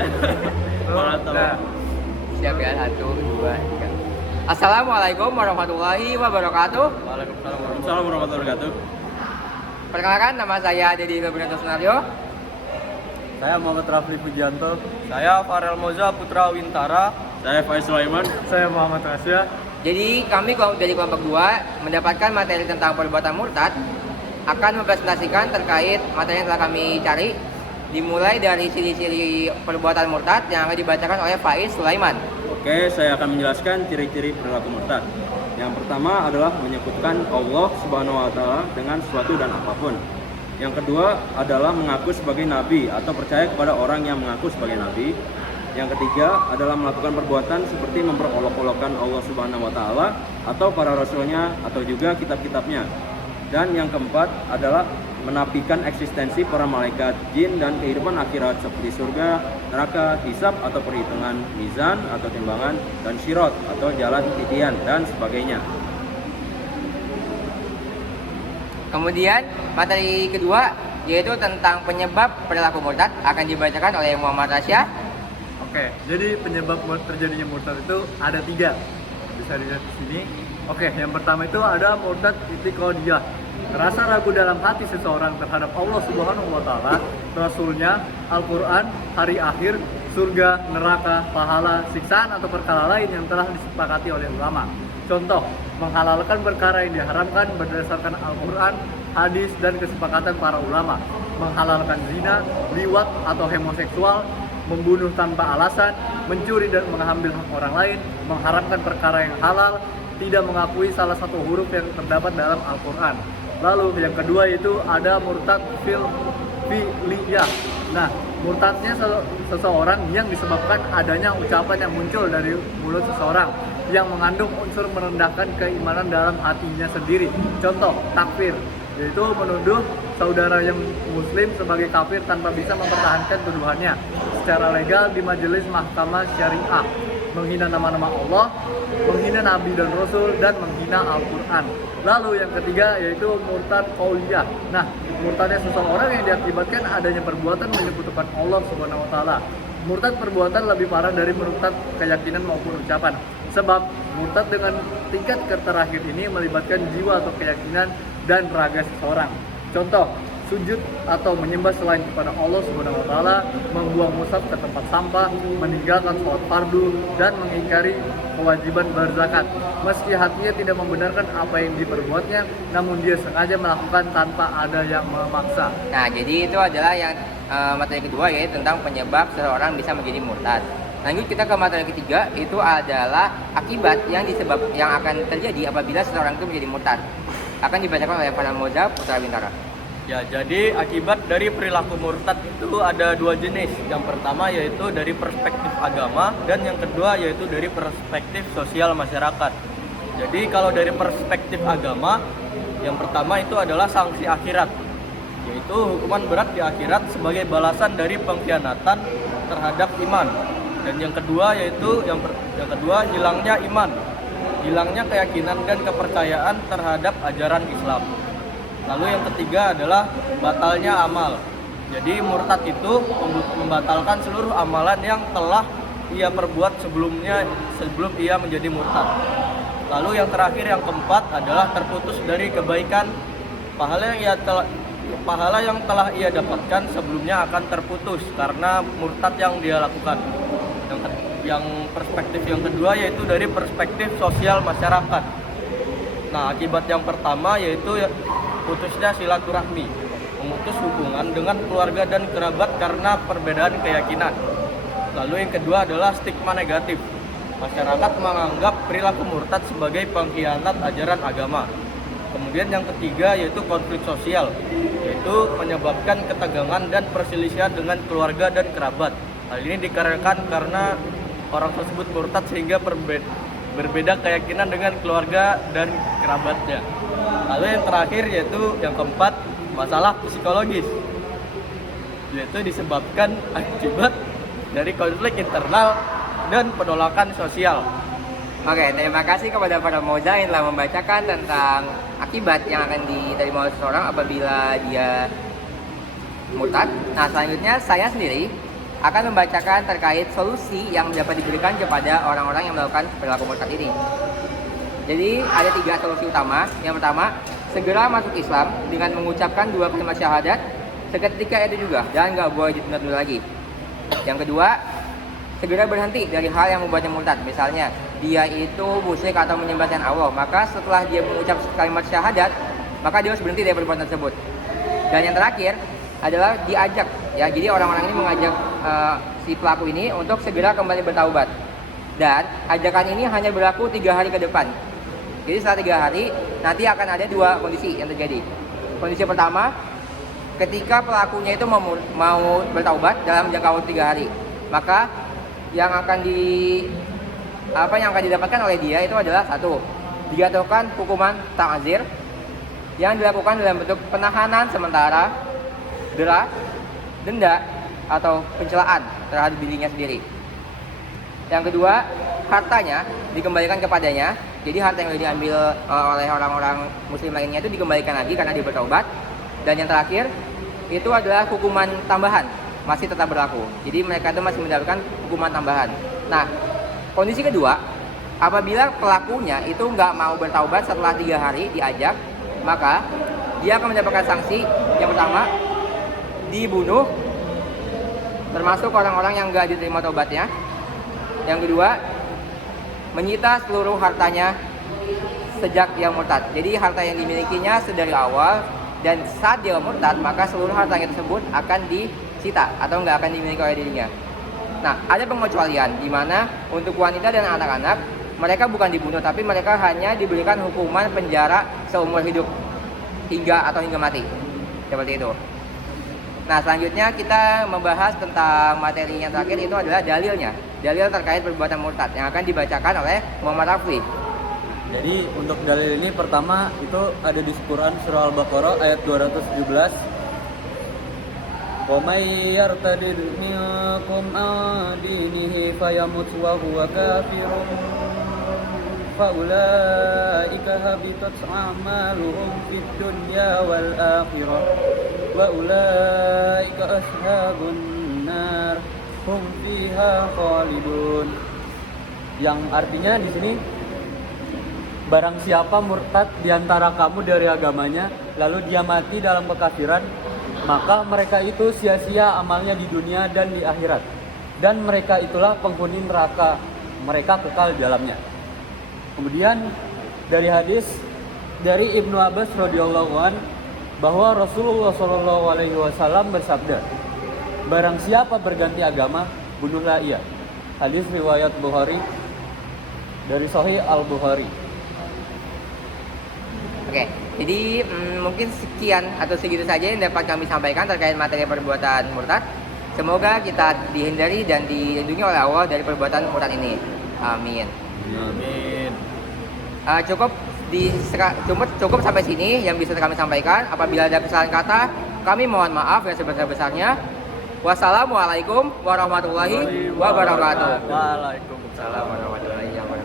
Nah, Siap ya, 1, 2, 3. Assalamualaikum warahmatullahi wabarakatuh. Waalaikumsalam warahmatullahi wabarakatuh. Perkenalkan, nama saya Dedi Roberto Sunario. Saya Muhammad Rafli Pujianto. Saya Farel Moza Putra Wintara. Saya Faiz Sulaiman. Saya Muhammad Rasya. Jadi kami dari kelompok 2 mendapatkan materi tentang perbuatan murtad, akan mempresentasikan terkait materi yang telah kami cari, dimulai dari ciri-ciri perbuatan murtad yang akan dibacakan oleh Faiz Sulaiman. Oke, saya akan menjelaskan ciri-ciri perilaku murtad. Yang pertama adalah menyebutkan Allah Subhanahu wa taala dengan sesuatu dan apapun. Yang kedua adalah mengaku sebagai nabi atau percaya kepada orang yang mengaku sebagai nabi. Yang ketiga adalah melakukan perbuatan seperti memperolok-olokkan Allah Subhanahu wa taala atau para rasulnya atau juga kitab-kitabnya. Dan yang keempat adalah menafikan eksistensi para malaikat, jin, dan kehidupan akhirat seperti surga, neraka, hisab atau perhitungan, mizan atau timbangan, dan syirat atau jalan titian dan sebagainya. Kemudian materi kedua yaitu tentang penyebab perilaku murtad akan dibacakan oleh Muhammad Rasya. Oke, jadi penyebab terjadinya murtad itu ada 3. Bisa dilihat di sini. Oke, yang pertama itu ada murtad i'tiqadiyah. Rasa ragu dalam hati seseorang terhadap Allah Subhanahu wa taala, Rasulnya, Al-Qur'an, hari akhir, surga, neraka, pahala, siksaan atau perkara lain yang telah disepakati oleh ulama. Contoh, menghalalkan perkara yang diharamkan berdasarkan Al-Qur'an, hadis, dan kesepakatan para ulama. Menghalalkan zina, liwat atau homoseksual, membunuh tanpa alasan, mencuri dan mengambil hak orang lain, mengharamkan perkara yang halal, tidak mengakui salah satu huruf yang terdapat dalam Al-Qur'an. Lalu yang kedua itu ada murtad fi'liyah. Nah, murtadnya seseorang yang disebabkan adanya ucapan yang muncul dari mulut seseorang yang mengandung unsur merendahkan keimanan dalam hatinya sendiri. Contoh, takfir, yaitu menuduh saudara yang muslim sebagai kafir tanpa bisa mempertahankan tuduhannya secara legal di majelis mahkamah syariah, menghina nama-nama Allah, menghina Nabi dan Rasul, dan menghina Al-Quran. Lalu yang ketiga yaitu murtad qauliyah. Nah, murtadnya seseorang yang diakibatkan adanya perbuatan menyekutukan Allah Subhanahu wa taala. Murtad perbuatan lebih parah dari murtad keyakinan maupun ucapan. Sebab murtad dengan tingkat terakhir ini melibatkan jiwa atau keyakinan dan raga seseorang. Contoh, sujud atau menyembah selain kepada Allah Subhanahu wa taala, membuang mushaf ke tempat sampah, meninggalkan sholat fardu, dan mengingkari kewajiban berzakat. Meski hatinya tidak membenarkan apa yang diperbuatnya, namun dia sengaja melakukan tanpa ada yang memaksa. Nah, jadi itu adalah yang materi kedua, yaitu tentang penyebab seseorang bisa menjadi murtad. Lanjut kita ke materi ketiga, itu adalah akibat yang akan terjadi apabila seseorang itu menjadi murtad. Akan dibacakan oleh Farel Moza Putra Wintara. Ya, jadi akibat dari perilaku murtad itu ada 2 jenis. Yang pertama yaitu dari perspektif agama, dan yang kedua yaitu dari perspektif sosial masyarakat. Jadi kalau dari perspektif agama, yang pertama itu adalah sanksi akhirat, yaitu hukuman berat di akhirat sebagai balasan dari pengkhianatan terhadap iman. Dan yang kedua yaitu yang kedua hilangnya iman, hilangnya keyakinan dan kepercayaan terhadap ajaran Islam. Lalu yang ketiga adalah batalnya amal. Jadi murtad itu membatalkan seluruh amalan yang telah ia perbuat sebelum ia menjadi murtad. Lalu yang terakhir, yang keempat adalah terputus dari kebaikan. Pahala yang telah ia dapatkan sebelumnya akan terputus karena murtad yang dia lakukan. Yang perspektif yang kedua yaitu dari perspektif sosial masyarakat. Nah, akibat yang pertama yaitu putusnya silaturahmi, memutus hubungan dengan keluarga dan kerabat karena perbedaan keyakinan. Lalu yang kedua adalah stigma negatif. Masyarakat menganggap perilaku murtad sebagai pengkhianat ajaran agama. Kemudian yang ketiga yaitu konflik sosial, yaitu menyebabkan ketegangan dan perselisihan dengan keluarga dan kerabat. Hal ini dikarenakan karena orang tersebut murtad sehingga berbeda keyakinan dengan keluarga dan kerabatnya. Lalu yang terakhir yaitu yang keempat, masalah psikologis, yaitu disebabkan akibat dari konflik internal dan penolakan sosial. Oke, terima kasih kepada Farel Moza yang telah membacakan tentang akibat yang akan diterima oleh seseorang apabila dia murtad. Nah, selanjutnya saya sendiri akan membacakan terkait solusi yang dapat diberikan kepada orang-orang yang melakukan perilaku murtad ini. Jadi ada 3 solusi utama. Yang pertama, segera masuk Islam dengan mengucapkan 2 kalimat syahadat seketika itu juga dan nggak boleh ditunda-tunda lagi. Yang kedua, segera berhenti dari hal yang membuatnya murtad. Misalnya dia itu musyrik atau menyembah selain Allah, maka setelah dia mengucap kalimat syahadat, maka dia harus berhenti dari perbuatan tersebut. Dan yang terakhir adalah diajak, ya. Jadi orang-orang ini mengajak si pelaku ini untuk segera kembali bertaubat. Dan ajakan ini hanya berlaku 3 hari ke depan. Jadi setelah 3 hari nanti akan ada 2 kondisi yang terjadi. Kondisi pertama, ketika pelakunya itu mau bertaubat dalam jangka waktu 3 hari, maka yang akan didapatkan oleh dia itu adalah 1, dijatuhkan hukuman ta'zir yang dilakukan dalam bentuk penahanan sementara, denda atau pencelaan terhadap dirinya sendiri. Yang kedua, hartanya dikembalikan kepadanya. Jadi harta yang diambil oleh orang-orang muslim lainnya itu dikembalikan lagi karena dia bertaubat. Dan yang terakhir itu adalah hukuman tambahan, masih tetap berlaku. Jadi mereka itu masih mendapatkan hukuman tambahan. Nah, kondisi kedua, apabila pelakunya itu nggak mau bertaubat setelah 3 hari diajak, maka dia akan mendapatkan sanksi. Yang pertama, dibunuh, termasuk orang-orang yang nggak diterima taubatnya. Yang kedua, menyita seluruh hartanya sejak dia murtad. Jadi harta yang dimilikinya sedari awal, dan saat dia murtad maka seluruh hartanya tersebut akan disita atau nggak akan dimiliki oleh dirinya. Nah, ada pengecualian di mana untuk wanita dan anak-anak mereka bukan dibunuh, tapi mereka hanya diberikan hukuman penjara seumur hidup hingga mati. Seperti itu. Nah, selanjutnya kita membahas tentang materi yang terakhir, itu adalah dalilnya. Dalil terkait perbuatan murtad yang akan dibacakan oleh Muhammad Rafli. Jadi untuk dalil ini pertama itu ada di Quran surah Al-Baqarah ayat 217. Wa may yartadid minkum an dinihi fayamut wa huwa kafirun fa ulaika habitat a'maluhum fid dunya wal akhirah wa ulaika ashabun nar hum fiha khalidun. Yang artinya di sini, barang siapa murtad di antara kamu dari agamanya, lalu dia mati dalam kekafiran, maka mereka itu sia-sia amalnya di dunia dan di akhirat. Dan mereka itulah penghuni neraka, mereka kekal di dalamnya. Kemudian dari hadis dari Ibnu Abbas radhiyallahu an bahwa Rasulullah SAW bersabda, barang siapa berganti agama, bunuhlah ia. Hadis riwayat Bukhari dari Sahih Al-Bukhari. Oke, jadi mungkin sekian atau segitu saja yang dapat kami sampaikan terkait materi perbuatan murtad. Semoga kita dihindari dan dilindungi oleh Allah dari perbuatan murtad ini. Amin. Amin. Cukup sampai sini yang bisa kami sampaikan. Apabila ada kesalahan kata, kami mohon maaf yang sebesar-besarnya. Wassalamualaikum warahmatullahi wabarakatuh. Waalaikumsalam Assalamualaikum warahmatullahi wabarakatuh.